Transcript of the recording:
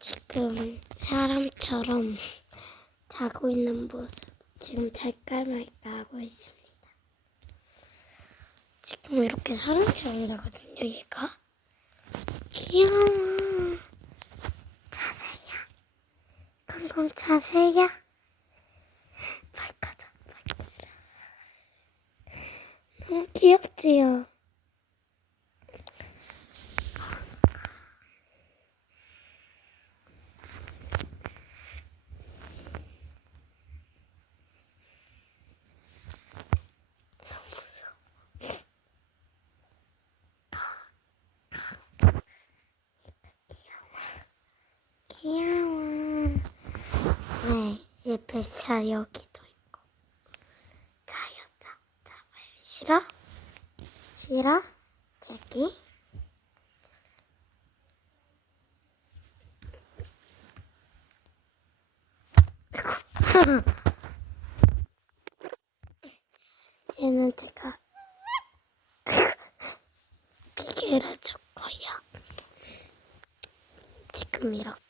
지금 사람처럼 자고 있는 모습 지금 잘까 말까 하고 있습니다. 지금 이렇게 사람처럼 자거든요, 얘가. 귀여워. 자세야. 콩콩 자세야. 발가락, 발가락. 너무 귀엽지요? 네, 이 뱃살 여기도 있고. 자, 여자. 잡아요. 싫어? 싫어? 아이고. 얘는 제가 비계를 줬고요. 지금 이렇게